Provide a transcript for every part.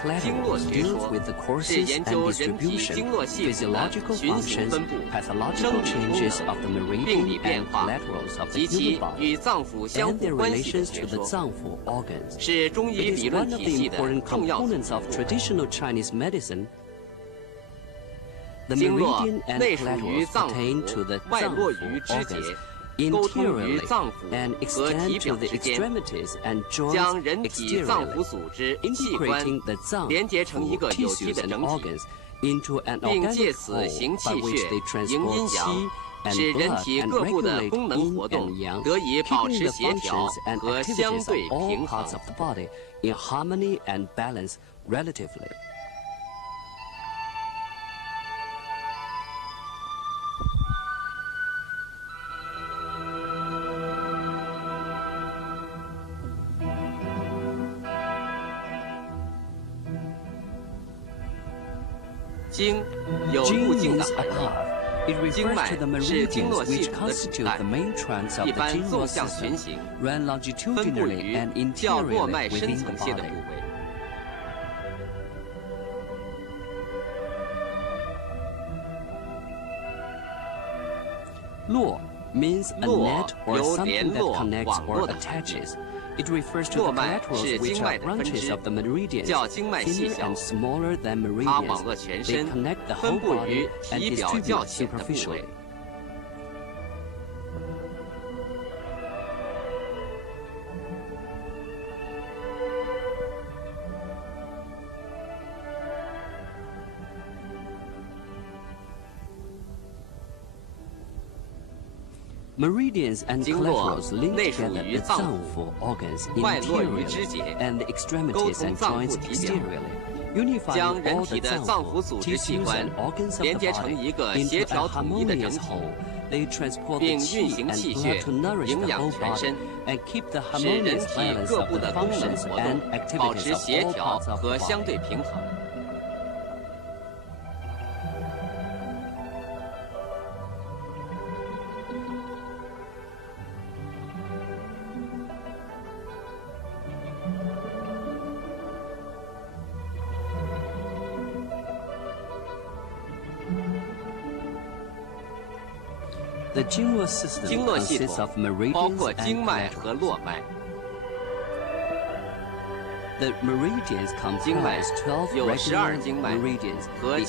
collaterals deals with the courses and distribution, physiological functions, pathological changes of the meridian and collaterals of the human body, and their relations to the Zangfu organs. It is one of the important components of traditional Chinese medicine. The meridian and collaterals pertain to the Zangfu organs interiorly and extend to the extremities and joints exteriorly, integrating the Zangfu tissues and organs into an organic whole by which they transport qi and blood and regulate yin and yang, keeping the functions and activities of all parts of the body in harmony and balance relatively. Jing means a path. It refers to the meridians which constitute the main trunks of the Jingle system, run longitudinally and interiorly within the body. Luo means a net or something that connects or attaches. It refers to the collaterals which are branches of the meridians, thinner and smaller than meridians. They connect the whole body and distribute superficially. Meridians and collaterals link together the Zangfu organs interiorly and the extremities and joints exteriorly, unifying all the Zangfu tissues and organs of the body into a harmonious whole. They transport the qi and blood to nourish the whole body and keep the harmonious balance of the functions and activities of all parts of the body. The Jingluo system consists of meridians and collaterals. The meridians comprise 12 regular meridians, the 8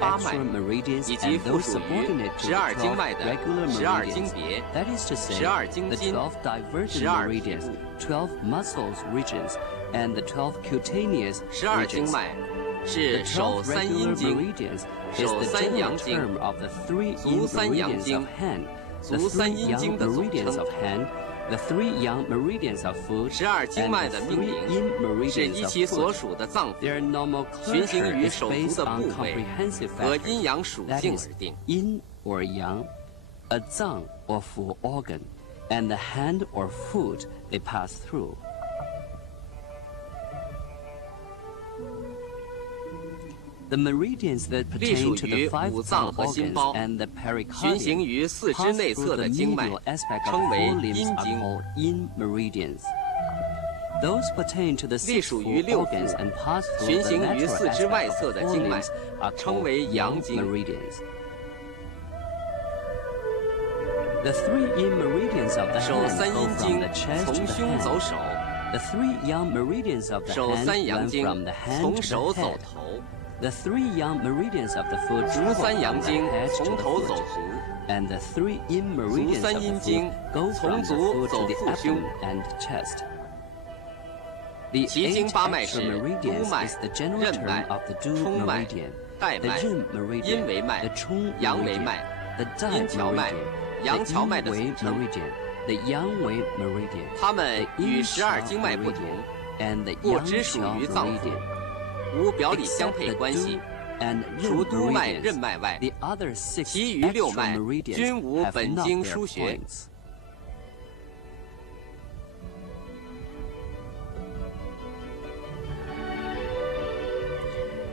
extra meridians, and those subordinate to the 12 regular meridians. That is to say, the 12 divergent meridians, 12 muscle regions, and the 12 cutaneous regions. The 12 regular meridians is the general term of the 3 yin meridians of hand, the 3 yang meridians of hand, the 3 yang meridians of foot, and the 3 yin meridians of foot. Their nomenclature is based on comprehensive factors, that is, yin or yang, a zang or fu organ, and the hand or foot they pass through. The meridians that pertain to the 5 zang organs and the pericardium pass through the medial aspect of the 4 limbs are called yin meridians. Those pertain to the 6 fu organs and pass through the lateral aspect of the 4 limbs are called yang meridians. The 3 yin meridians of the hand go from the chest to the hand. The 3 yang meridians of the hand run from the hand to the head. The 3 yang meridians of the foot travel from the head to the foot, and the 3 yin meridians of the foot go from the foot to the abdomen and chest. The 8 extra meridians is the general term of the Du meridian, the Ren meridian, the Chung meridian, the Dai meridian, the Yin Wei meridian, the Yang Wei meridian, the Yin Xia meridian, and the Yang Xia meridian. 无表里相配关系，除督脉、任脉外，其余6脉均无本经输穴。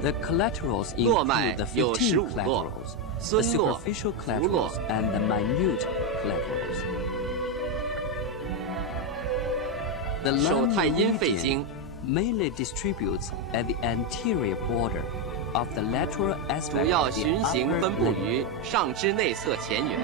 The collaterals include the 15 collaterals, the superficial collaterals, and the minute collaterals. The 手太阴肺经。mainly distributes at the anterior border of the lateral 主 aspect 要 of the 循行 upper 分布 limb. 于上肢内侧前缘。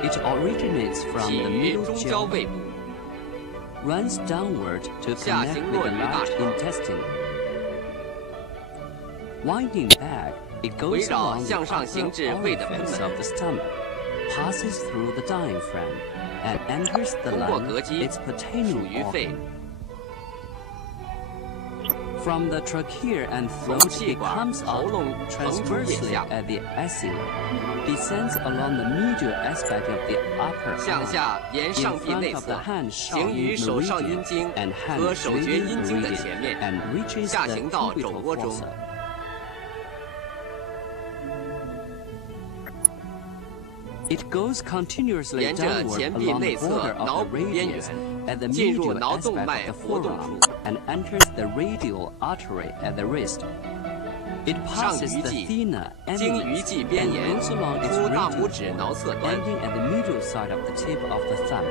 It originates from 起 the 于 middle 中焦 jaw, 背部， runs downward to 下 connect 行 with 落 the 于大 large 肠， intestine. Winding back, it 围 goes 绕 along the 向上 upper 行至胃的贲 orifice 门， of the stomach, passes through the diaphragm, and enters the 通过 lung, 膈肌 its 属 pertaining 于肺 organ. From the trachea and 从 throat, 气 it 管、 comes 喉 up 咙、横出腋 transversely 下， at the axilla, descends along the medial aspect of the upper 向 arm, 下沿 in 上臂 front 内 of the 侧， hand 行于手上阴 meridian 经 and 和 hand 手厥阴经的 meridian 前面， and reaches 下 the 行到 cubital 肘窝中。 fossa. It goes continuously 沿着 downward 前臂 along 内 the 侧 border 脑 of 部 the 边缘 radius at the 进入 medial 脑动 aspect 脉 of the 活动 forearm 处， and enters the radial artery at the wrist. It 上 passes 鱼 the 际 thenar 经鱼 eminence 际边 and 沿 goes along its 出大拇 radial 指 border, 桡侧端， ending at the medial side of the tip of the thumb.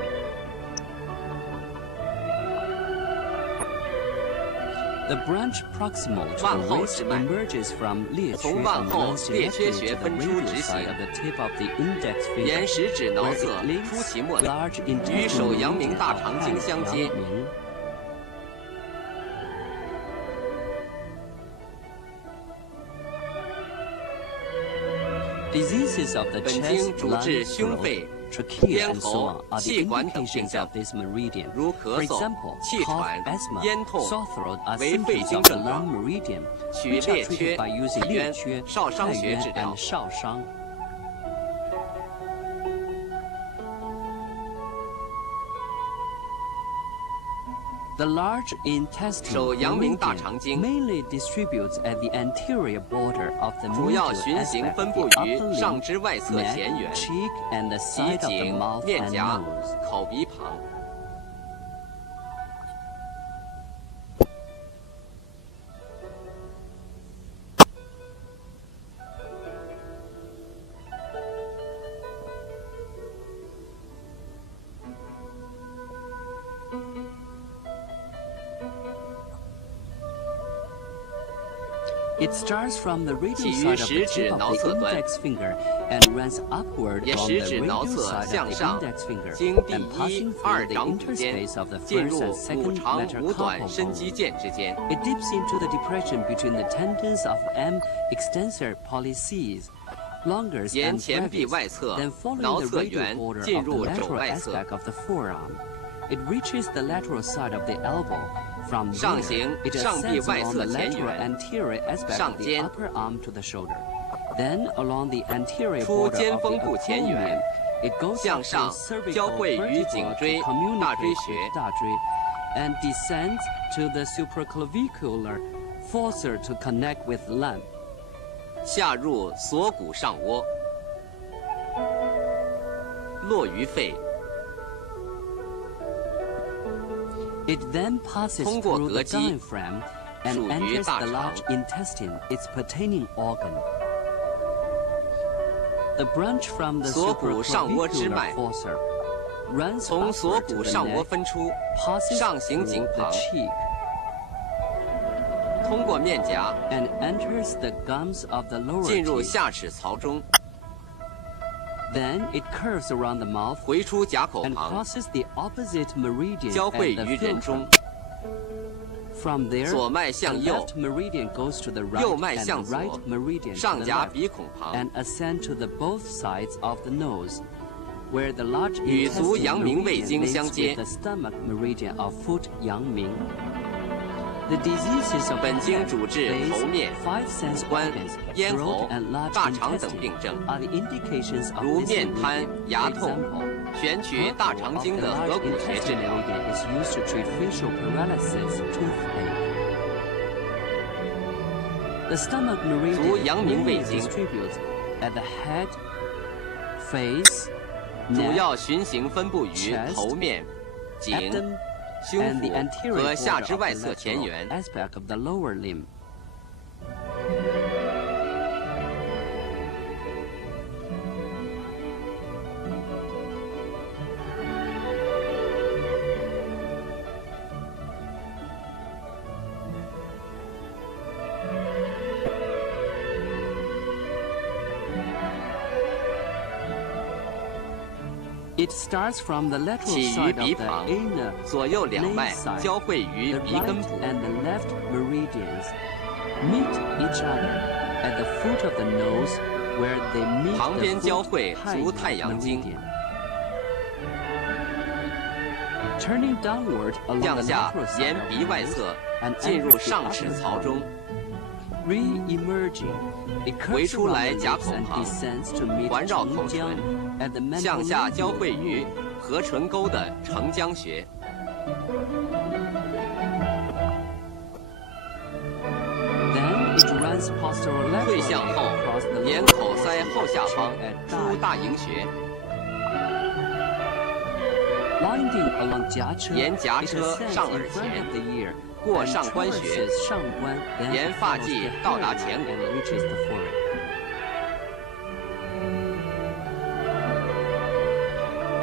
The branch proximal to 腕 the 后 wrist 之脉 emerges from 裂缺从腕 and 后 runs 裂缺 directly 穴 to the 分出 radial 直 side 行 of the tip of the index finger, 沿食指桡 where 侧 it links 出其末了， large 与 intestinal 手阳明 meridian 大 of 肠经 hand 相接。 阳明. Diseases of the 本经 chest, 主 lung, 治胸 throat, 肺、 trachea, 咽 and so 喉 on are the 气管等病 indications 症 of，this meridian. 如 For 咳嗽、 example, 气 cough, 喘、 asthma, 咽痛 sore throat are 为肺 symptoms 经 of the 症 lung 状， meridian, 取 which are 裂 treated 缺、 by using 体冤、裂缺、少商穴 太 治 渊 疗 and。少商. The large intestine 手阳明大 meridian 肠经 mainly distributes at the anterior border of the 主要 medial 循行 aspect 分 of 布 the 于 upper 上 limb, 肢外侧 neck, 前缘、 cheek, and the 脊 side of the 颈、 mouth 面 and 颊 nose.、口鼻旁。 It starts from the radial 起于 side of the 食指 tip of 桡 the 侧端， index finger and runs upward 沿 along 食 the 指桡 radial 侧 side 向 of the 上， index finger 经第 and 一、 passing 二 through the 掌骨间 interspace of the 进 first 入 and 五 second 长五短 metacarpal 伸肌 bone. 腱之间， It dips into the depression between the tendons of M. extensor pollicis, longus 沿 and 前臂 brevis, 外侧 then 桡 following the 侧 radial 缘 border 进 of the 入肘 lateral 外侧， aspect of the forearm. It reaches the lateral side of the elbow. From 上 there, 行 it 上臂 ascends 外 along 侧 the 前 lateral 缘， anterior aspect 上 of the 肩 upper arm to the shoulder. Then, along the anterior 出 border 肩 of 峰 the 部前缘， acromion, it goes 向 up to 上 the 交 cervical 汇于 vertebra 颈 to 椎、 communicate 大椎 with 穴， 大椎, and descends to the supraclavicular fossa to connect with lung. 下入锁骨上窝，落于肺， It then passes 通过 through the 膈肌， diaphragm and 属于 enters 大 the 肠。 large intestine, its pertaining organ. The branch from the 锁骨上窝支 supraclavicular 脉 fossa runs 从锁 upward to 骨 the 上窝 neck, 分出， passes 上行 through 颈 the 旁， cheek, 通过面颊 and enters the gums of the lower 进入 teeth. 下齿槽中， Then it curves around the mouth 回出甲口 and 旁， crosses the opposite meridian 交汇 at the 于人中 philtrum.。From there, 左脉 the 向右， left meridian goes to the right 右脉 and 向 the right 左， meridian to 上 the 颊 left, 鼻孔旁， and ascend to the both sides of the nose, where the large 与足 intestine 阳明胃 meridian 经 links 相接 with the stomach meridian of foot Yangming. The diseases of 本 the 经 head, 主治 face, 头面、 five sense 关、 organs, 咽 throat 喉 and、large 大肠等 intestine 病症， are the indications of 如 this 面瘫 meridian. 牙 For 痛 example, 选取大肠经的合谷穴治疗。 is used to treat facial paralysis, toothache. The stomach 足 meridian 阳明胃 mainly 经 distributes at the head, face, 主 neck, 要循行分布于 chest, 头面、颈、 abdomen, 胸 and the 腹 anterior 和 border 下 of 肢 the 外侧前 lateral 缘。 aspect of the lower limb. It starts from the lateral 起于 side 鼻 of the 旁， inner 左右两脉 side. 交汇于 The 鼻根 right 部， and the left meridians meet each other at the foot of the nose, where they meet 旁 the 边交 foot 汇足太阳经， meridian. Turning downward along 向 the 下 lateral side 沿 of 鼻 the 外 nose 侧 and 进入 enters the 上齿 upper 槽中， re-emerging. It 回 curves 出 around 来 the 甲 lips 口 and 旁， descends to meet 环绕口 承浆 唇， at the 向下交 mandibular 汇于合唇沟的承浆穴。 Then it runs 退 posterolaterally 向后 across the， 沿 lower 口腮后下方 at 出大迎穴， Winding along 颊车，沿颊 it 车 ascends 上 in 耳 front 前 of the ear, 过 and 上关穴， traverses 上关，then 沿 it 发 follows 际 the 到达 hairline 前骨， and reaches the forehead.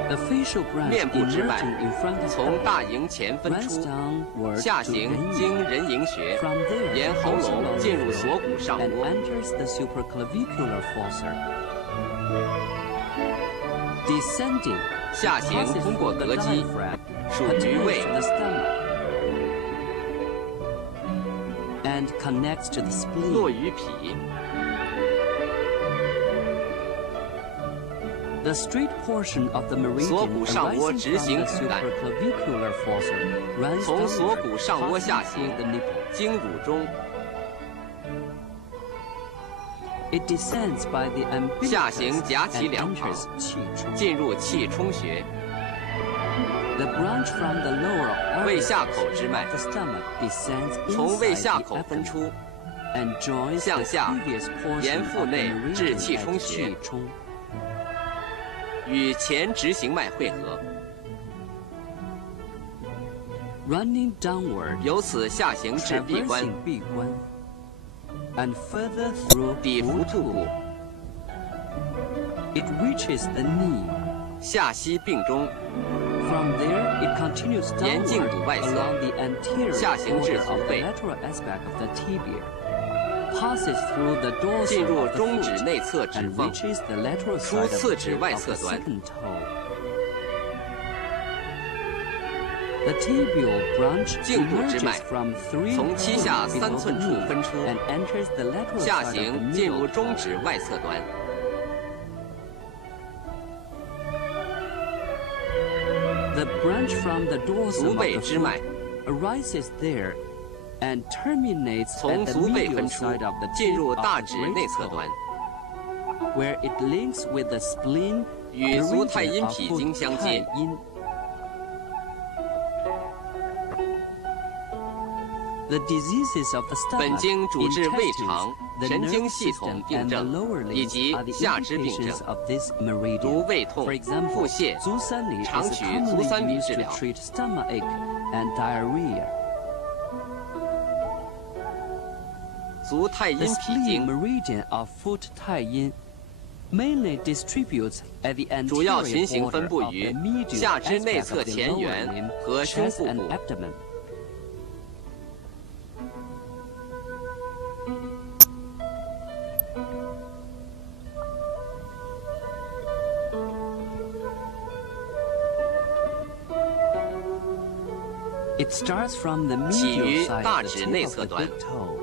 The facial branch 面部之脉 emerging in front of 从 the 大迎前分 runs 出， downward 下 to 行 人 经 迎 人迎穴， From there, 沿 it 喉 goes 咙 along 进 the 入 throat 锁骨上 and 窝， enters the supraclavicular fossa. Descending, 下 it 行 passes 通过 through the 膈肌， diaphragm, 属于 continues 胃 to，the stomach, and connects to the 落 spleen. 于脾， The straight portion of the meridian 锁骨上窝 arising 直 from 行 the 骨干， supraclavicular fossa runs 从锁 downward, 骨上窝 passing 下 through 行， the nipple. 经乳中， It descends by the 下 umbilicus 行夹脐 and 两旁， enters 气冲。进入气冲穴， The branch from the lower 胃下 orifice 口之脉 of the stomach descends 从胃 inside 下 the 口分 abdomen 出， and joins the 向下 previous portion 沿 of 腹 the 内至 meridian 气 at 冲穴气冲。与前直行脉汇合， Running downward, 由此下行至闭关， traversing 闭关 and further through 底服兔骨， It reaches the knee. 下膝并中， From there, it continues 沿胫 downward 骨外侧 along the anterior 下行至 border 足 of the 背 lateral aspect of the tibia, passes through the dorsal 进入 of the 中指 foot, 内侧指 and 缝， reaches the lateral 出 side of 次 the 指 tip 外 of 侧 the 端， second toe. The tibial branch 胫骨之 emerges 脉 from 3从膝下 below 3寸 the 处 knee 分出， and enters the lateral 下 side of the 行进入 middle 中 toe. 指外侧端， The branch from the 足 dorsum of 背 the 之脉 foot arises there and terminates 从 at the 足背 medial 分出 side of the， 进 tip 入 of 大 the 指 great 内侧 toe, 端， where it links with the spleen 与足 meridian 太阴 of 脾 foot 经相接， 太阴. The diseases of the 本 stomach, 经主治胃 intestines, 肠、 the 神经 nerve 系统 system, 病 and the 症， lower 以 limbs 及 are the 下肢病 indications 症， of this 如 meridian. 胃痛 For、 example, 腹泻、 足三里 常 is 取 commonly 足三里 used 治 to 疗。 treat stomachache and diarrhea. 足太 The 阴脾 spleen 经 meridian of foot 太阴 mainly distributes at the 主要 anterior 循行 border 分布 of the 于 medial 下肢内 aspect 侧 of the 前 lower 缘 limb, 和胸 chest 腹 and 部， abdomen. It starts from the 起 medial 于 side 大 of the 指 tip 内 of 侧 the 端， big toe.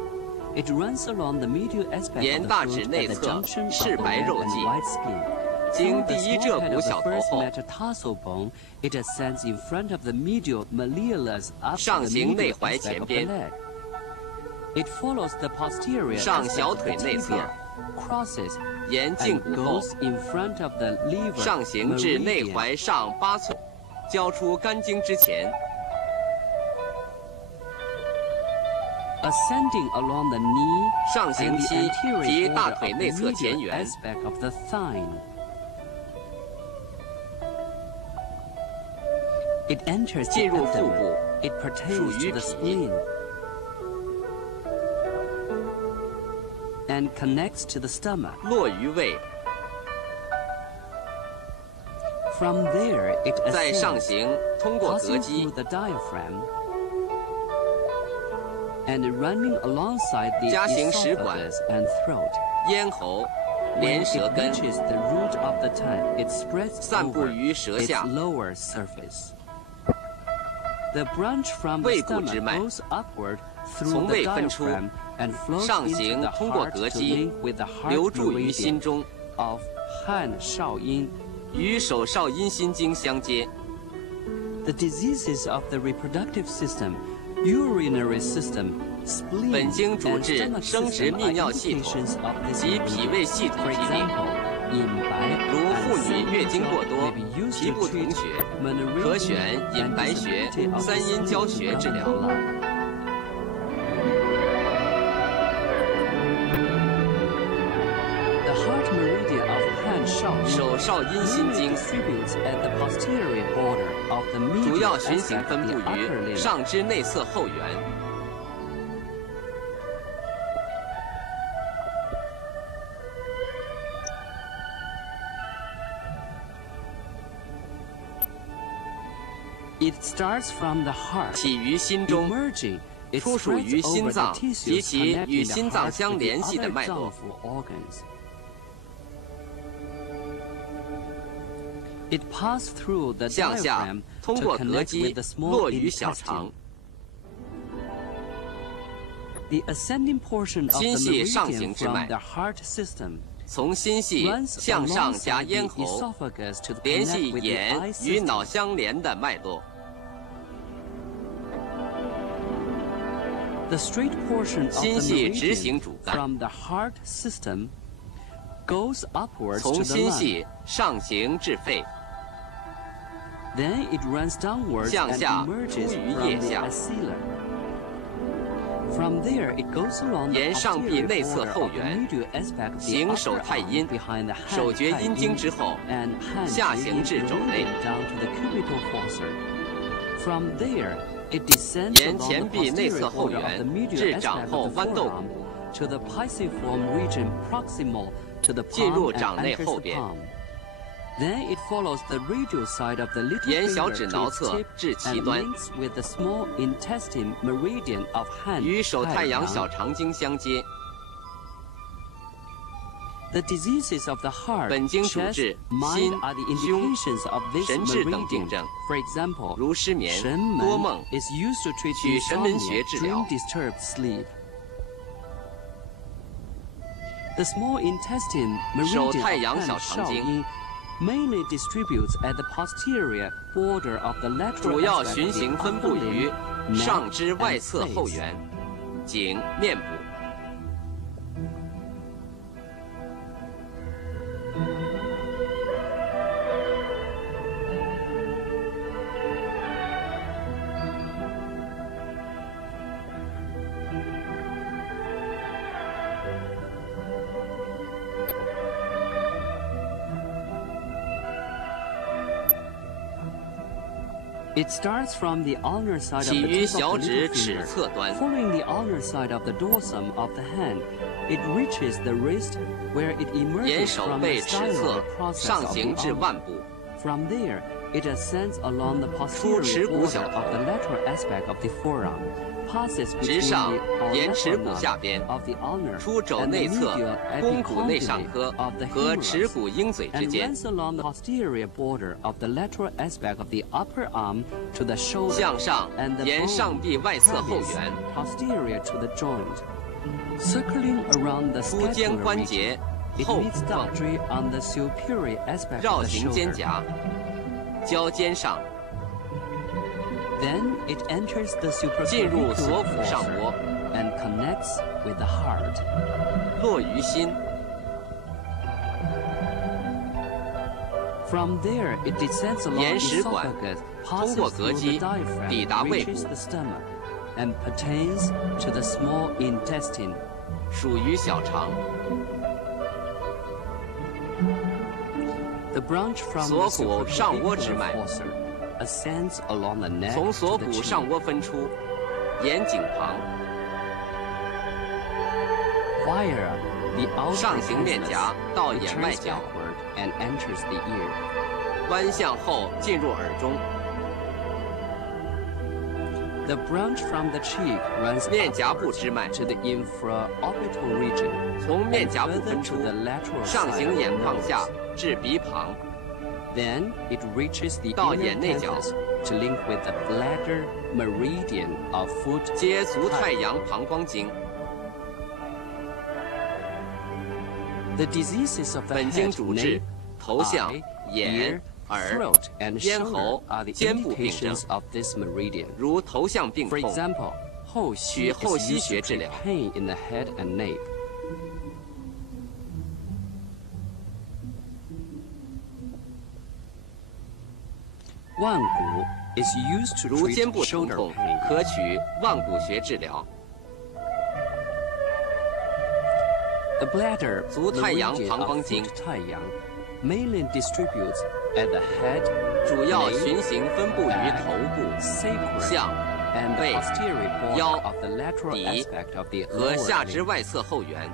It runs along the medial aspect 沿 of 大 the 指 foot 内 at the 侧 junction of 是 the 白 leg 肉 and 际， white skin. 经 Through the 第一 small 肋 head 骨 of the 小头 first 后， metatarsal bone, it ascends in front of the medial malleolus up to 上 the 行内 medial 踝 aspect 前 of the 边， leg. It follows the posterior 上 aspect 小 of the 腿内侧， tibia, crosses, 沿胫 and 骨后 goes in front of the lever 上行至内 meridian. 踝上8寸，交出肝经之前， Ascending along the knee 上行 and the 期 anterior 及 border 大 of 腿 the 内侧前 medial 缘， aspect of the thigh. It enters the 进入腹 abdomen. 部， It 属 pertains 于 to the 脾， spleen and connects to the stomach. 落于胃， From there, it 在上 ascends, 行通过膈 passing 肌 through the diaphragm and running alongside the 夹行食管 esophagus and throat. 咽喉， When 连 it 舌根， reaches the root of the tongue, it spreads 散布 over 于舌 its 下， lower surface. The branch from the 胃骨之 stomach 脉 goes upward through 从 the 胃分出， diaphragm and flows 上 into 行 the 通过 heart 膈 to 肌， link with the heart 流注于 meridian 心中， of 汉少阴. 与手少阴心经相接。 The diseases of the reproductive system, urinary system, spleen, 本经 and 主治 stomach 生殖 system 泌 are 尿系统 indications of this 及 disease. 脾胃系统 For 疾病， example, 隐白如 and 妇女月经过 silver 多 may be、used 皮 to 部同 treat 血、 menorrhagia 可选 and 隐白学 disability、of the 三阴交 spleen 穴治疗。 blood. The heart meridian of 汉少阴手少阴心 mainly 经 distributes at the posterior border of the 主 medial 要循行 aspect 分 of 布 the upper 于 limb. 上肢内侧后缘， It starts from the heart, 起于心中， emerging. It 出属 spreads 于 over 心 the 脏及 tissues 其与 connecting 心 the 脏 heart 相 to the 联系的 other 脉络， 脏腑 organs. It passed through the 向下 diaphragm 通 to 过膈 connect 肌 with the small 落于小 intestine. 肠， The ascending portion of 心 the 系上 meridian 行之脉 from the heart system 从心系 runs 向上夹 alongside 咽 the 喉， esophagus to 联 connect 系 with the 眼 eye 与脑 system. 相连的脉络。 The straight portion of 心 the 系直 meridian 行主干， from the heart system goes upwards 从 to the 心 lung. 系上行至肺， Then it runs downwards 向 and 下 emerges 出于 from 腋 the 下。 axilla. From there, it goes along the 沿上臂 posterior 内侧 border 后 of the 缘， medial aspect of the 行手 upper 太 arm 阴， behind the 手 hand 厥阴经 太阴 之后， and hand 下行至 meridian 肘内， down to the cubital fossa. From there, it descends 沿 along 前 the 臂内 posterior 侧后 border of 缘 the medial 至掌 aspect 后 of the 豌豆 forearm 骨， to the pisiform region proximal to the 进入 palm 掌 and 内 enters 后 the 边， palm. Then it follows the radial side of the little 沿小 finger 指 to 挠 its 侧 tip 至其 and 端， links with the small intestine meridian of hand 与手太阳小 太阳。肠经相接。 The diseases of the heart, 本经主 chest, 治 mind 心、 are the 胸、 indications of this 神志等 meridian. 病症， For example, 如失眠、神多门梦、 is used to treat 取神门穴 insomnia, 治疗 dream disturbed sleep. The small intestine 手 meridian 太 of 阳 hand 小肠经 Shaoyin mainly distributes at the posterior border of the lateral 主要 aspect 循 of the 行分 upper 布于 limb, 上 neck, 肢外 and 侧后 face. 缘、颈、面部。 It starts from the ulnar side of 起 the 于 tip 小 of the 指 little 尺 finger. 侧端， Following the ulnar side of the dorsum of the hand, it reaches the wrist where it 沿 emerges 手 from the 背尺 styloid 侧 process 上 of 行 the 至 ulna. 腕部， From there, it ascends along the 出尺 posterior 骨 border 小头 of the lateral aspect of the forearm, 直上沿耻骨下边，出肘内侧肱骨内上颌和耻骨鹰嘴之间，向上沿上臂外侧后缘，出肩关节后放，绕行肩胛，交肩上。 Then it enters the 进入锁骨上窝 and connects with the heart. 落于心。 From there, it descends along 沿食管 esophagus, 通过 passes 膈 through 肌 the diaphragm, 抵达胃部 reaches the stomach, and pertains to the small intestine. 属于小肠。 The branch from 锁 the 骨上窝支脉 fossa ascends along the neck 从 to 锁 the 骨 chin. 上窝分出，沿颈旁 Via the outer 上行面 isthmus, 颊到 it 眼外 turns 角， backward and enters the ear. 弯向后进入耳中。 The branch from the cheek runs 面颊部 upwards 支脉 to the infraorbital region, 从面 and 颊部 further 分 to 出 the，lateral 上 side 行 of 眼 the 眶下 nose. 至鼻旁， Then it reaches the 到 inner 眼内角 canthus to link with the bladder meridian of foot. 接足太阳膀胱经。 The diseases of the 本经 head, 主治 neck, 头项、 eye, 眼 ear,、耳、 throat, and 咽喉 shoulder are the 肩部病症 indications of this meridian. 如头项病 For 痛。 example, 后溪取后 is 溪 used 穴 to 治 treat 疗。 pain in the head and neck. 腕骨 is used to 如 treat 肩部疼 shoulder 痛， pain. 可取腕骨穴治疗。 The bladder 足太阳 meridian 膀 of 胱经 foot 太阳 mainly distributes at the head, 主要 neck, 循行分布于 back, 头部、 sacrum, 项 and the 背 posterior border 腰 of the lateral 底 aspect of the 和 lower 下肢 limb. 外侧后缘。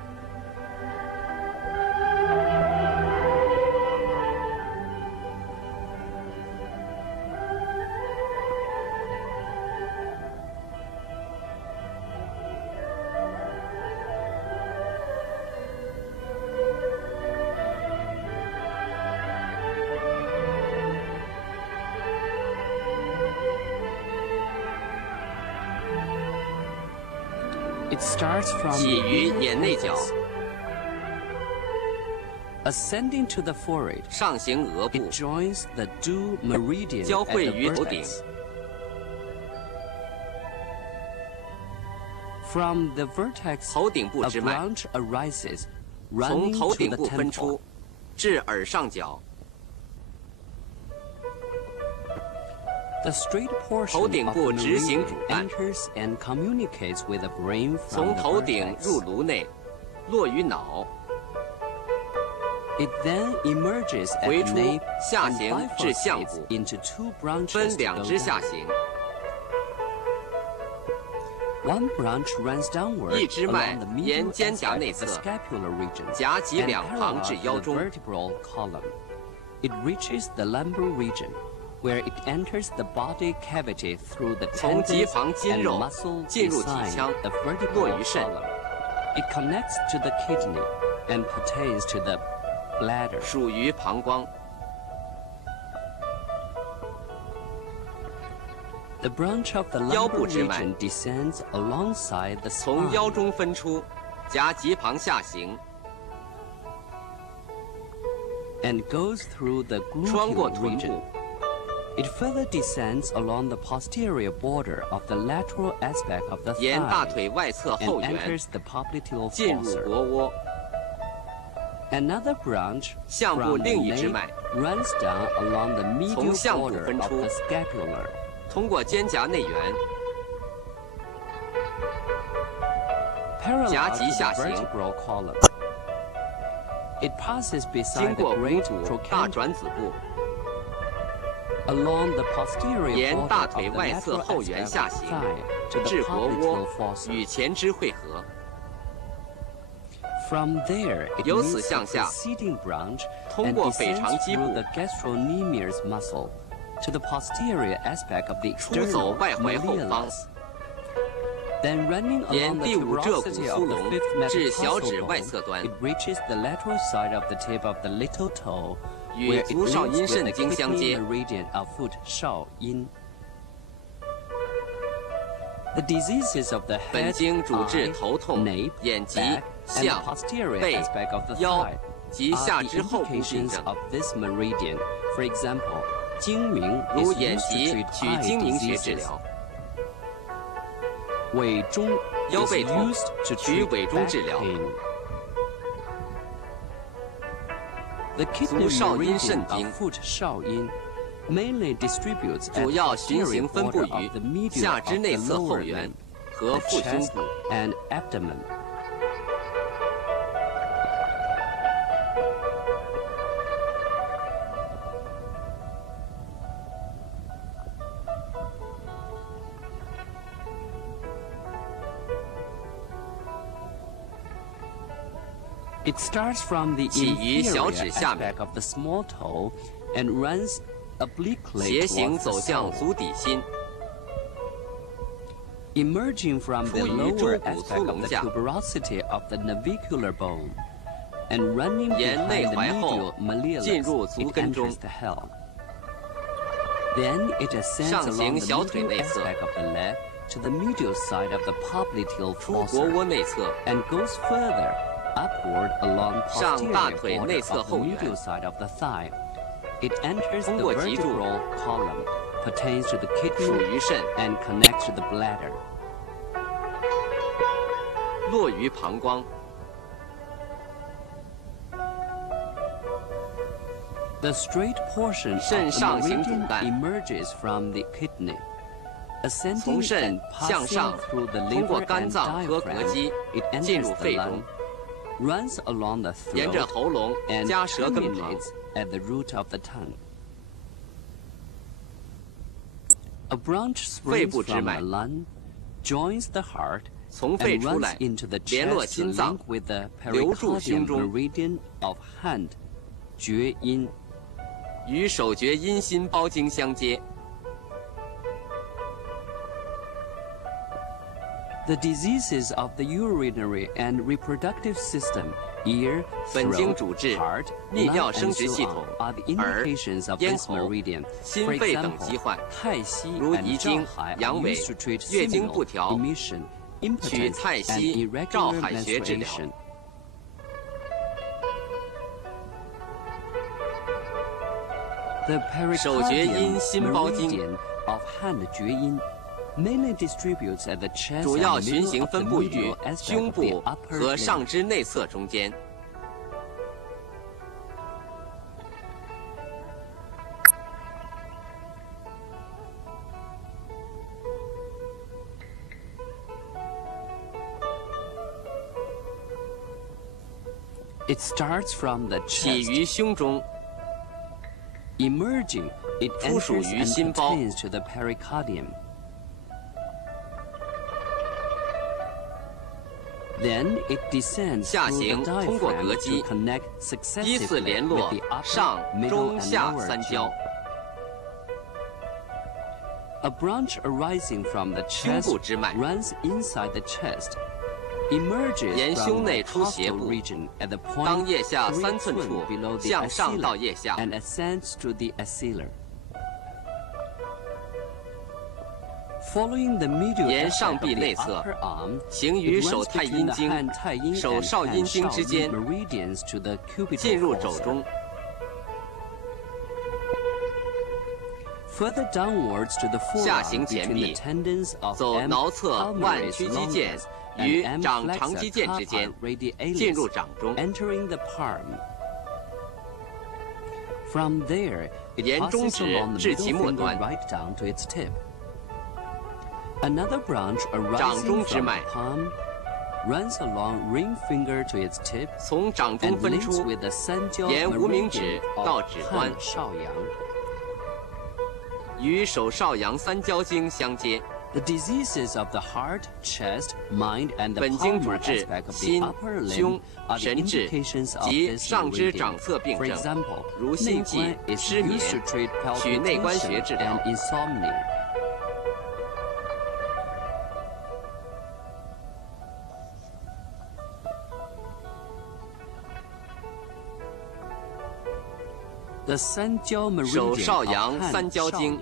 It starts from 起 the 于 inner 眼内角， canthus, ascending to the forehead. 上行额部 It，joins the due meridian 交 at 汇 the 于头顶。 vertex. From the vertex, 头顶部 a 支脉 branch arises, 从 running 头 to 顶 the 部分 temple. 出，至耳上角。 The straight portion 头顶 of 部 the 直行 meridian 主干， enters and communicates with the brain 从 from the 头顶 vertex. 入颅内，落于脑， It then emerges at 回 the 出 nape 下 and 行至项 bifurcates 骨， into two branches 分 to 两 go 支下 down. 行。 One branch runs downward 一支脉 along the 沿 medial 肩胛 aspect 内 of the 侧， scapular region 夹脊 and 两旁 parallel 至 to 腰 the 中， vertebral column. It reaches the lumbar region, where it enters the body cavity through the 从脊 tendons 旁筋 and 肉 muscle 进入体 beside 腔， the 落 vertebral 于肾。 column. It connects to the kidney and pertains to the bladder. 属于膀胱。 The branch of the 腰 lumbar 部支脉 region descends alongside the 从 spine. 腰中分出，夹脊旁下行， and goes through the 穿过 gluteal 臀 region. 部， It further descends along the posterior border of the lateral aspect of the 沿大 thigh 腿外侧 and 后缘 enters the popliteal 进入 fossa. 腘窝， Another branch 项部 from the 另一支 nape 脉 runs down along the medial 从项部 border 分 of 出 the scapular. 通过肩胛内缘， Parallel 夹 to 脊 the 下行， vertebral column. It passes 经 beside the 过股 great 骨大 trochanter 转子部， along the posterior 沿 border 大 of 腿 the 外侧 lateral 后缘 aspect 下 of the 行， thigh to the 至腘 popliteal 窝 fossa. 与前肢汇合， From there, it 由此 meets 向 the 下， preceding branch 通 and 过腓肠 descends 肌部 through the gastrocnemius muscle to the posterior aspect of the 出走 external 外踝后方， malleolus. Then running 沿 along the 第五蹧骨 tuberosity 酥 of the 龙 fifth 至小指 metatarsal 外 bone, 侧端， it reaches the lateral side of the tip of the little toe, 与 where it 足少 links 阴 with 肾 the 经相 kidney 接。 meridian of foot 少阴. The diseases of the 本 head, 经主治 eye, 头痛、 nape, 眼疾、 back, and the 项、 posterior 背、 aspect of the 腰 thigh 及 are 下 the 肢后部病 indications 症， of this meridian. For example, 睛明如 is 眼 used to 疾 treat 取 eye 睛明穴治 diseases. 疗， 尾中 腰 is 背痛 used to 取 treat 尾中 back 治疗。 pain. The kidney 足少阴 meridian 肾 of 经 foot 少阴 mainly distributes at 主 the 要循 posterior 行分布 border 于 of the medial 下 of 肢 the 内侧后 lower 缘 limb, 和 the 腹胸 chest 部。 and abdomen. It starts from the 起于小 inferior 指下面， aspect of the small toe and runs obliquely 斜行 towards the 走向 sole, 足底心， emerging from the 出于 lower 舟骨粗 aspect 龙 of the 下， tuberosity of the navicular bone, and running 沿内 behind the 踝后 medial 进入 malleolus, 足 it 跟中 enters the heel. Then it ascends 上 along 行 the 小腿 medial 内侧， aspect of the leg to the medial side of the popliteal 出腘 fossa, 窝内侧， and goes further upward along 上大 posterior 腿内 border 侧 of the 后缘。 medial side of the thigh. It enters 通 the 过脊柱 vertebral column, pertains to the 属 kidney, 于肾， and connects to the bladder. 落于膀胱。 The straight portion of 肾 the 上行主 meridian 干， emerges from the kidney. 从 Ascending 肾 and 向 passing 上， through the 通过 liver 肝 and 脏和膈 diaphragm, 肌 it 进 enters 入 the 肺 lung, 中， runs along the 沿着 throat, 喉咙 and 加舌根旁， terminates at the root of the tongue. A branch 肺 springs 部支 from 脉 the lung, joins the heart, 从肺 and 出 runs 来， into the 联络 chest to 心脏 link，with the 流注胸 pericardium 中， meridian of hand, 厥阴. 与手厥阴心包经相接。 The diseases of the urinary and reproductive system, ear, 本经 throat, 主治 heart, 泌 lung, 尿生 and 殖 so 系统 on, are the 耳 indications of 咽 this 喉 meridian. 心 For 肺等 example, 疾患，太息如 and 遗精、 照海 阳 are 痿、 used to treat 月经 seminal, 不调 emission, 取 impotence, 太 and 息、照 irregular 海穴治疗。 menstruation. The 手厥阴 pericardium 心包经 meridian of hand 厥阴 mainly distributes at the chest 主 and 要 middle 循行 of the 分布于 medial aspect 胸 of the 部 upper 和 limb. 上肢内侧中间。 It starts from the 起 chest. 于胸中， Emerging, it 附属 enters 于 and 心包。 pertains to the pericardium. Then it descends 下 through 行 the 通过 diaphragm 膈 to 肌， connect 依次 successively 联 with 络 the upper, 上、 middle, 中、 and 下 lower 三焦 jaw.。A branch arising from the 胸 chest 部支脉， runs inside the chest, emerges 沿 from 胸 the 内出胁 costal 部， region at the 当 point 腋下 33寸 寸 处 below the 向上到 axilla 腋下， and ascends to the axilla. Following the medial 沿 aspect 上 of 臂 the 内侧， upper arm, 行于 it 手 runs 太 between 阴 the 经、 hand 太阴手 and 少阴 hand 经之 少阴 间， meridians to the 进 cubital 入肘 fossa. 中， Further downwards to the 下 forearm 行前 between 臂， the tendons of 走 M. 桡侧腕 palmaris 屈肌腱 longus 与 and M. 掌长 flexor 肌腱之 carpi 间， radialis, 进入掌中， entering the palm. From there, it 沿中 passes 指 along the 至其 middle 末 finger 端， right down to its tip. Another branch 掌 arising 中支 from 脉 the palm runs along ring finger to its tip 从掌中 and 分 links 出， with the 三焦沿无名 meridian 指 of 到指端，汉少阳。与手少阳三焦经相接。 The diseases of the heart, chest, mind, and the 本经主 palmar 治 aspect of the 心、 upper limb 胸、 are the 神志 indications of 及 this 上肢 meridian. 掌侧病 For 症， example, 如心悸、内关 is 失眠 used to treat 取内关穴 palpitation 治疗 and insomnia. 手少阳三焦经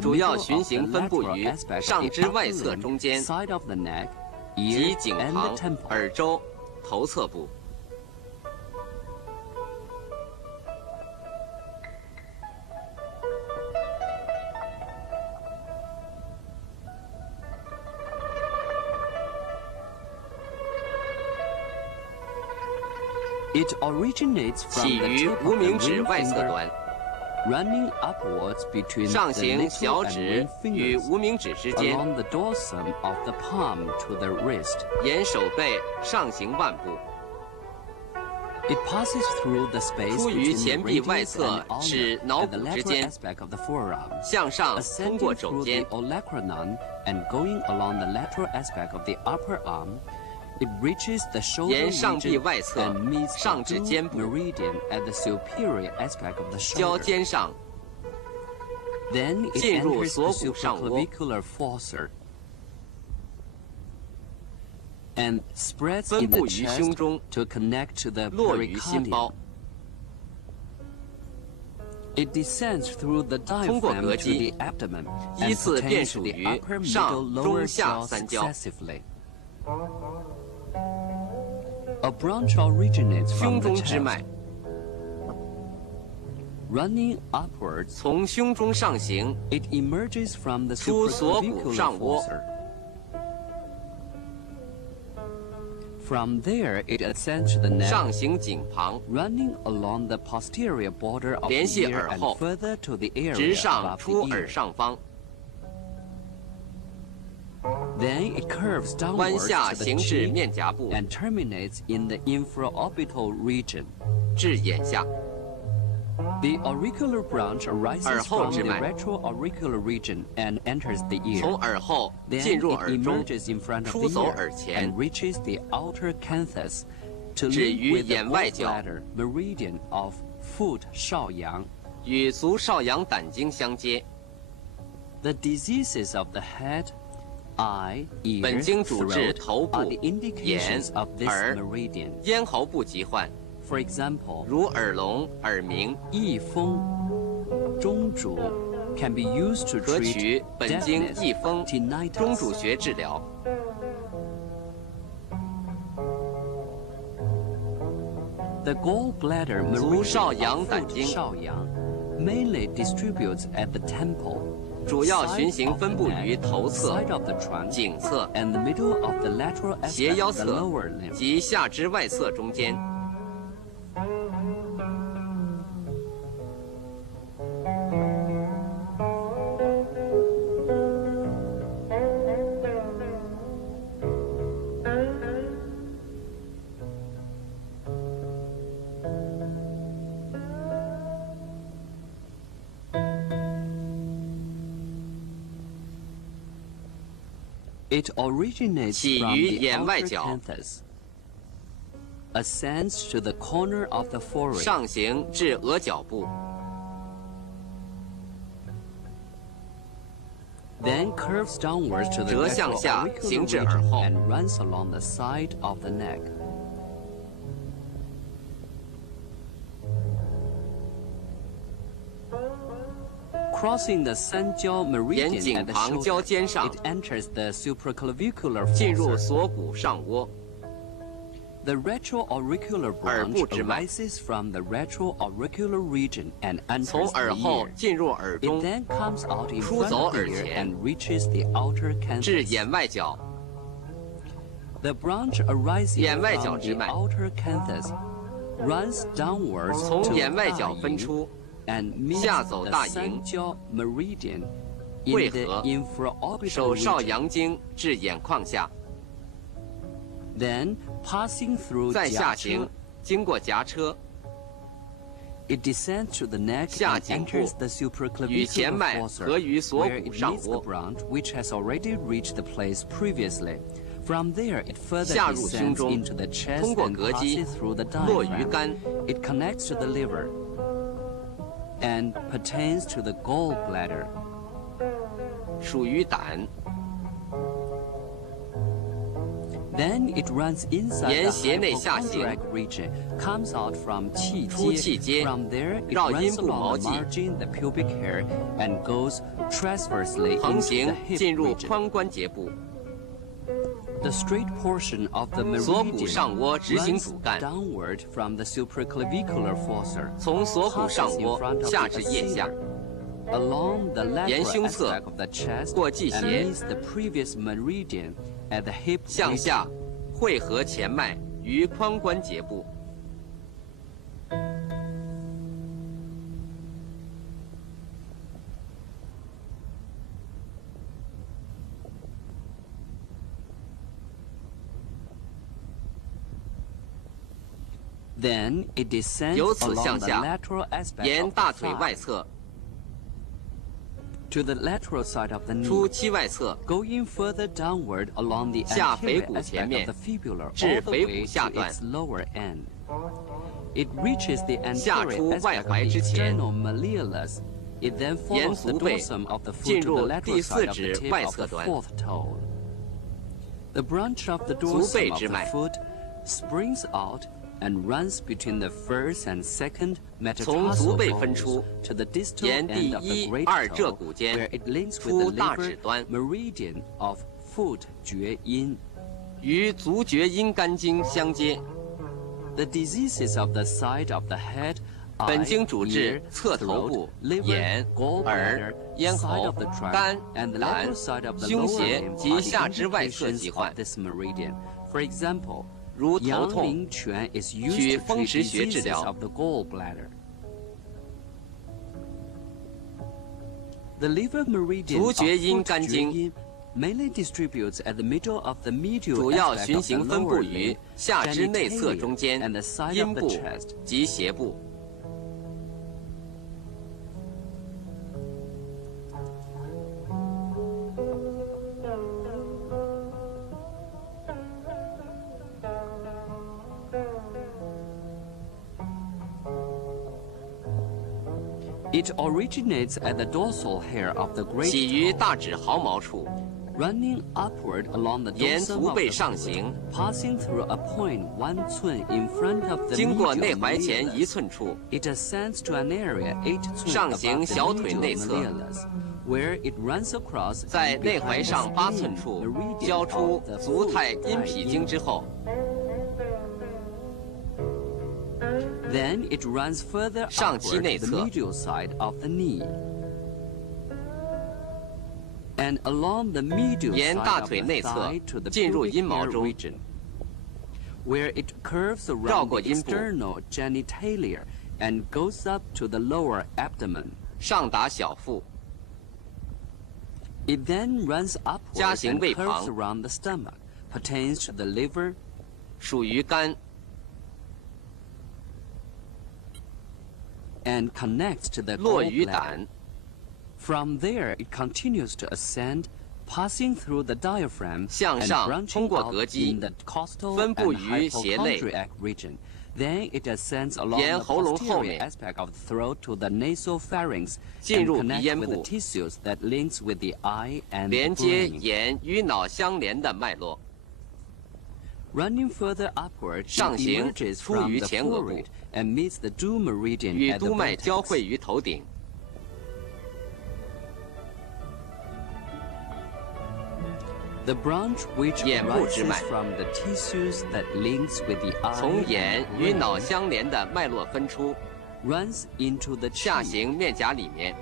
主要循行分布于上肢外侧中间及颈旁、耳周、头侧部。起于无名指外侧端，上行小指与无名指之间，沿手背上行腕部，出于前臂外侧至脑骨之间，向上通过肘尖。沿上臂外侧上至肩部，交肩上，进入锁骨上窝，分布于胸中，落于心包。通过膈肌，依次遍属于上、中、下三焦。胸中之脉，从胸中上行，出锁骨上窝。上行颈旁，联系耳后，直上出耳上方。弯下行至面颊部，至眼下。耳后之脉，从耳后进入耳中，出走耳前，止于眼外角，与足少阳胆经相接。本经主治头部、眼、耳、咽喉部疾患，如耳聋、耳鸣、翳风、中主，可取本经翳风、中主穴治疗。足少阳胆经主要循行分布于头侧、颈侧、斜腰侧及下肢外侧中间。起于眼外角，上行至额角部，折向下行至耳后，沿颈旁交肩上，进入锁骨上窝。耳部之脉，从耳后进入耳中，出走耳前，至眼外角。眼外角之脉，从眼外角分出，下走大营，汇合手少阳经至眼眶下，再下行，经过颊车，下颈部，与前脉合于锁骨上窝。下入胸中，通过膈肌，落于肝。and pertains to the gallbladder. 属于胆。Then it runs inside 沿 the 胁内下行 hypochondriac region, comes out from 出 气 气街 街. From there, it 绕阴 runs 部毛 along 际 the margin, the pubic hair, and goes transversely 横 into 行 the hip 进入 region. 髋关节部， The straight portion of the 锁骨 meridian 上窝执行 runs 主干， downward from the supraclavicular fossa, 从锁骨上 passes in 窝 front of 下 the 至腋下， aceta, along the 沿 lateral 胸侧 aspect of the chest, 过际 and 斜 meets the previous meridian at the hip 向 region. 下汇合前脉于髋关节部。 Then it descends 由此 along 向 the 下， lateral aspect 沿 of 大 the 腿外 thigh 侧 to the lateral side of the 出 knee, 膝外侧， going further downward along the 下腓 anterior 骨前 aspect 面 of the fibula 至 all the 腓骨 way 下 to 段 its lower end. It reaches the 下 anterior 出外 aspect of 踝 the 之前， external malleolus. It then 沿 follows the 足背 dorsum of the foot 进 to the 入 lateral 第四 side of the 指 tip 外 of 侧 the 端。 fourth toe. The branch of the 足背 dorsum of 之 the 脉 foot springs out and runs between the first and second 从足 metatarsal 背分出 bones to the distal 沿 end 第 of the 一、 great 二浙 toe, 骨间 where it links with 出 the 大 liver 指端， meridian of foot 厥阴. 与足厥阴肝经相接。 The diseases of the side of the head, 本 eye, 经主治 ear, 侧头 throat, 部、 liver, 眼、耳 gallbladder, 咽 side 喉 of the、trunk, 肝、 and the 胆 lateral、side of the 胸 lower 胁 limb 及 are 下 the 肢外侧 indications 疾 of 患， this meridian. For example, 如头痛、 Yang Ling Quan is 取 used to 风 treat 池穴治 diseases 疗。 of the gallbladder. The liver meridian 足 of 厥阴 foot 肝经 厥阴 mainly distributes at the middle of the medial 主要 aspect 循 of the 行分布 lower 于 limb, 下肢内侧 genitalia, 中间 and the side 阴 of the 部 chest. 及胁部。 It originates at the dorsal hair of the great 起于 toe, 大指毫毛处， running upward along the 沿 dorsum 足 of 背 the 上 foot, 行， passing through a point 1 寸 in front of the 经过 medial 内踝前1 malleolus. 寸处， It ascends to an area 8 寸上 above 行 the 小腿 medial 内侧， malleolus, where it runs across 在 and 内 behind 踝 the 上8 spleen 寸处 meridian 交 of 出 the 足 foot 太阴脾经 thigh. 之后， Then it runs further 上膝 upward 内 the 侧 medial side of the knee. And along the medial 沿 side 大 of 腿 the 内侧 thigh to the 进入 pubic 阴毛 hair 中， region, where it curves 绕 around 过 the 阴部， external genitalia and goes up to the lower abdomen. 上达小腹， It then runs 夹 upward 行 and 胃 curves 旁， around the stomach, pertains to the liver, 属于肝， and connects to the 络于 gallbladder. 胆， From there, it continues to ascend, passing through the diaphragm 向 and 上 branching 通过 out 膈肌 in the costal 分布 and 于胁肋 hypochondriac region. Then it ascends along 沿 the 喉咙后 posterior 面 aspect of the throat to the nasopharynx 进 and 入鼻 connects 咽 with the 部， tissues that links with the eye and 连 the 接 brain. 沿与脑相连的脉络， Running further upward, it 上行 emerges 出 from 于 the 前额部， forehead and meets the due meridian 与 at the 督脉交 vertex. 汇于头顶， The branch which 眼部之 arises 脉， from the tissues that links with the eye 从 and 眼 the 与脑 brain 相连的脉络分出， runs into the 下 cheek 行面颊里面，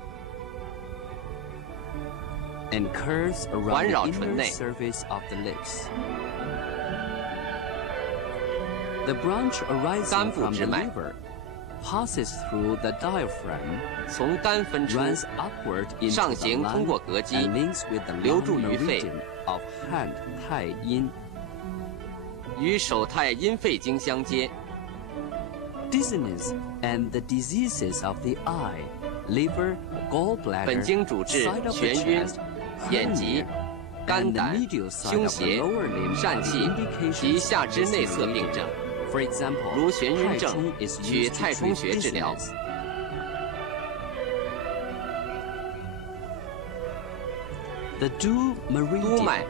and curves 环 around 绕 the 唇 inner 内。 surface of the lips. The branch 肝 arising 部 from 之 the 脉， liver passes through the diaphragm, 从肝分出， runs upward into 上 the 行通 lung 过膈肌， and links with the 流 lung 注于肺， meridian of hand 太阴. 与手太阴肺经相接， Dizziness and the diseases of the eye, liver, 本 gallbladder, 经主治 side of the 眩晕 chest,、眼疾 hernia,、肝 and the 胆、 medial side 胸 of the 胁、 lower limb 疝 are 气 the 及 indications 下 of 肢 this 内侧病 meridian. 症， For example, 如眩晕症 太冲 is 取 used to 太冲 treat 穴治疗。 dizziness. The due 督 meridian 脉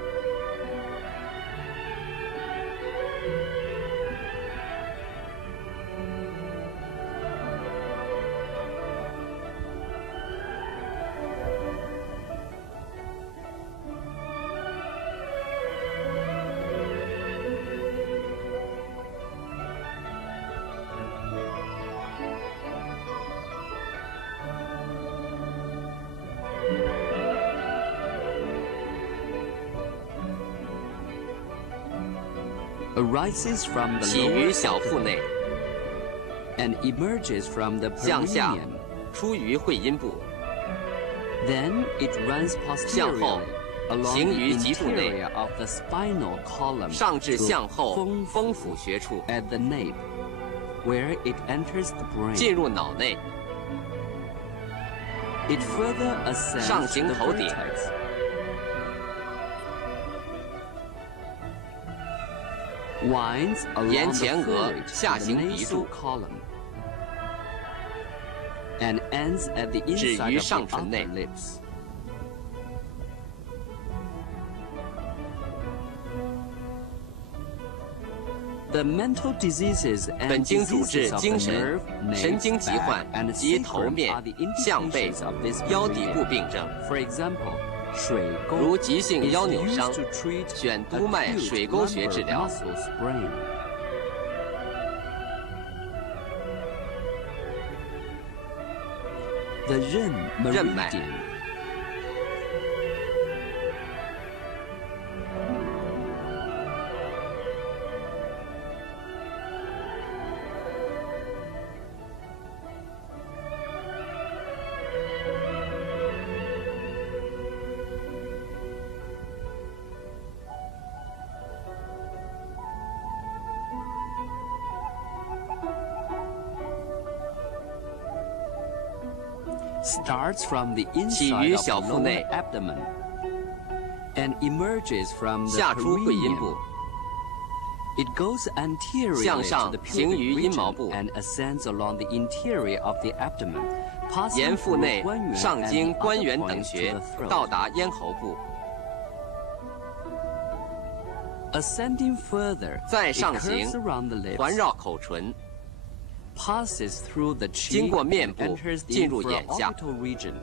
arises from the 起于 lower 小腹内， and emerges from the 向下 perineum. 出于会阴部， Then it runs 向后 posteriorly along 行 the 于脊柱内， interior of the spinal column 上至 to 向后风风府穴处， at the nape, where it enters the brain. 进入脑内， It further ascends 上 to 行 the 头顶 vertex. Winds along 沿 the 前额 pharynx 下 to the 行鼻 nasal 柱， column, and ends at the 止 inside 于 of 上 the 唇内 upper lips. The mental diseases 本 and 经主治 diseases of 精 the 神 nerve, 神 nape, 经疾 back, 患 and 及头 sacrum 面 are the、项背 indications of this、腰骶部 meridian. 病症， For example, 水沟如急性 is 腰扭 used 伤， to treat 选督脉 acute 水沟穴 lumbar 治疗。 muscle sprain. The Ren 任脉 meridian. Starts from the 起 inside 于 of the 小腹 lower 内， abdomen and emerges from the 下出会阴 perineum. 部， It goes anteriorly 向 to 上 the 行 pubic 于阴毛 region 部， and ascends along the interior of the abdomen, passing 沿腹 through 内 关元上 and 经 the 关 other 元等 points to 穴 the，throat. 到达咽喉部， Ascending further, 再 it 上行 curves around the lips, 环绕口唇， passes through the cheek, 经过面 and 部 enters the 进入眼下。 infraorbital region.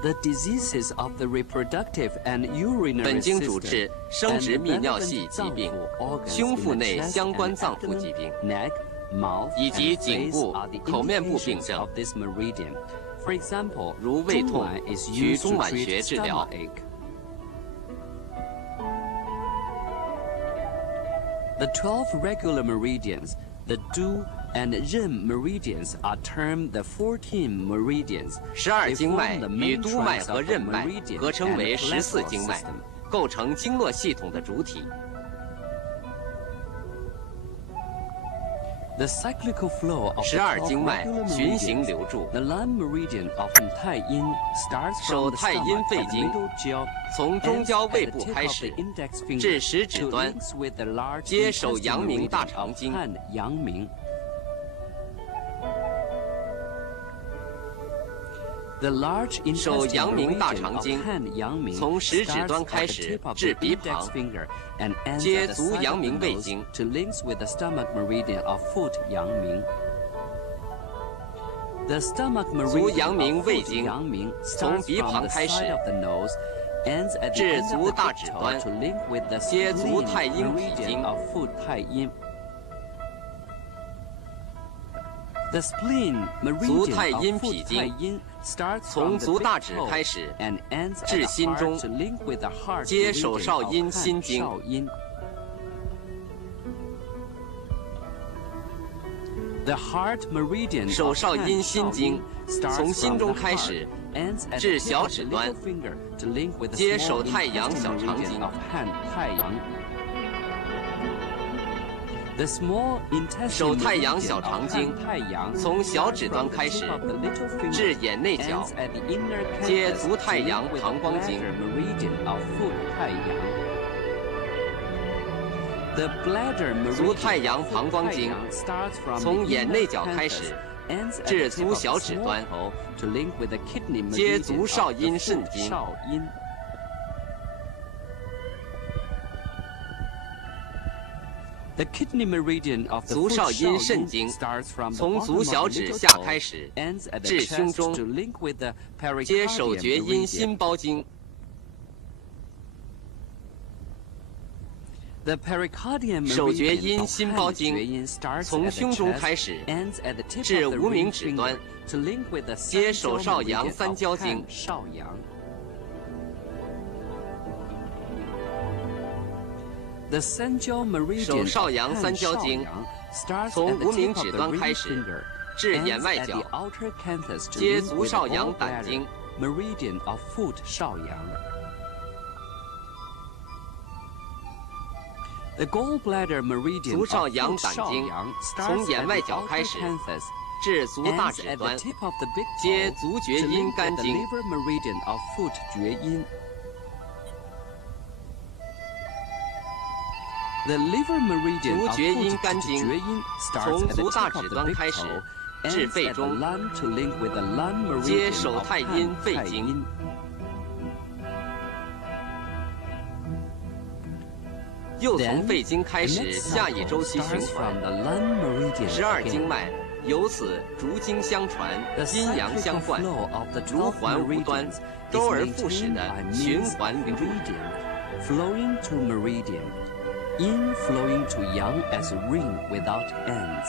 The diseases of the reproductive and 本 urinary 经主 system 治生 and 殖 the 泌尿 relevant 系疾病、 脏腑 organs 胸 in 腹 the 内 chest 相关 and 脏腑 abdomen, 疾病， neck, mouth, 以及 and 颈 face 部 are the 口面部病 indications 症 of this meridian. For example, 如胃痛 中脘 is 取 used 中 to 脘穴 treat 治疗 stomachache. The 12 regular meridians, the Du and Ren meridians, are termed the 14 meridians. 12 They 经脉 form the 与 main 督脉 trunks 和 of the 任脉 meridian 合称 and 为 the 14 lateral 经脉 system.，构成经络系统的主体。 The cyclical flow of the 12 12经脉 regular 循行 meridians. 流注， The line meridian of太阴 starts 手 from the 太阴 stomach 肺 at the 经 middle jaw, 从中焦 ends 胃 at 部 the tip 开 of 始 the index finger 至食指 to 端， links with the large 接手 intestinal 阳明大 meridian 肠 of 经，汉阳明。The large 手 intestinal 阳明大 region 肠 of 经，汉阳明从食指 starts 端 at 开 the 始 tip of 至 the 鼻 index 旁， finger and ends 接 at the 足 side 阳 of the 明胃 nose 经， to links with the stomach meridian of 腹阳明。The stomach 足 meridian 阳明 of 胃 腹 经， 阳明 从 starts 鼻 from 旁 the 开始， side of the nose, ends at the 至 end 足 of the 大 big 指 toe 端， to link with the 接足 spleen 太阴脾 meridian 经， of 腹太阴。The spleen 足 meridian 太 of 阴 腹 脾 太 经， 阴 starts 从 from the 足 big 大指 toe 开始， and ends at 至 the 心 heart 中， to link with the heart 接手 meridian 少 of 阴 汉心经。少阴。The heart meridian 手 of 少阴心经， starts 从心 from 中 the 开 heart, 始， ends at 至 the tip 小 of 指 the 端， little finger to link with the 接 small 手太阳 intestinal 小肠 meridian 经。 of 汉太阳。The small 手 手太阳 intestinal 小 meridian 肠 of 经，汉太阳从小指 starts 端 from the 开 tip 始， of the little finger, 至眼内角， ends at the inner 接 canthus 足太 to 阳 link with 膀 the 胱经。 bladder meridian of 腹太阳。The bladder 足 meridian 太阳 of 膀胱经， starts from 从 the 眼 inner 内角开 canthus, 始， ends at 至 the tip 足 of 小 the 指 small 端， toe to link with the kidney 接 meridian 足 of 少 the 阴肾 foot 经。少阴。The kidney meridian of the 足 foot 少阴 少肾 阴 经， starts from the 从 bottom 足 of 小 the 指 little 下 toe, 开始， ends at the 至胸 chest 中， to link with the 接手 pericardium 厥阴 meridian. 心包经， The pericardium 手厥 meridian 阴 of 心包 汉 经， 厥阴 starts 从 at the 胸中 chest, 开始， ends at the tip 至 of the 无名 ring 指 finger 端， to link with the 接手 central 少阳 meridian 三 of 焦经。汉少阳。手少阳三焦经从无名指端开始，至眼外角，接足少阳胆经。Meridian of foot 少阳。The gallbladder meridian 足少阳胆经从眼外角开始，至足大指端，接足厥阴肝经。Meridian of foot 厥阴。The liver meridian 足 of 厥 foot 阴肝经从足大指端开始，至肺中，接手太阴肺经。又从肺经开始下一周期循环，12经脉由此逐经相传，阴阳相贯，如环无端，周而复始的循环流入。Flowing to meridian, in flowing to yang as a ring without ends.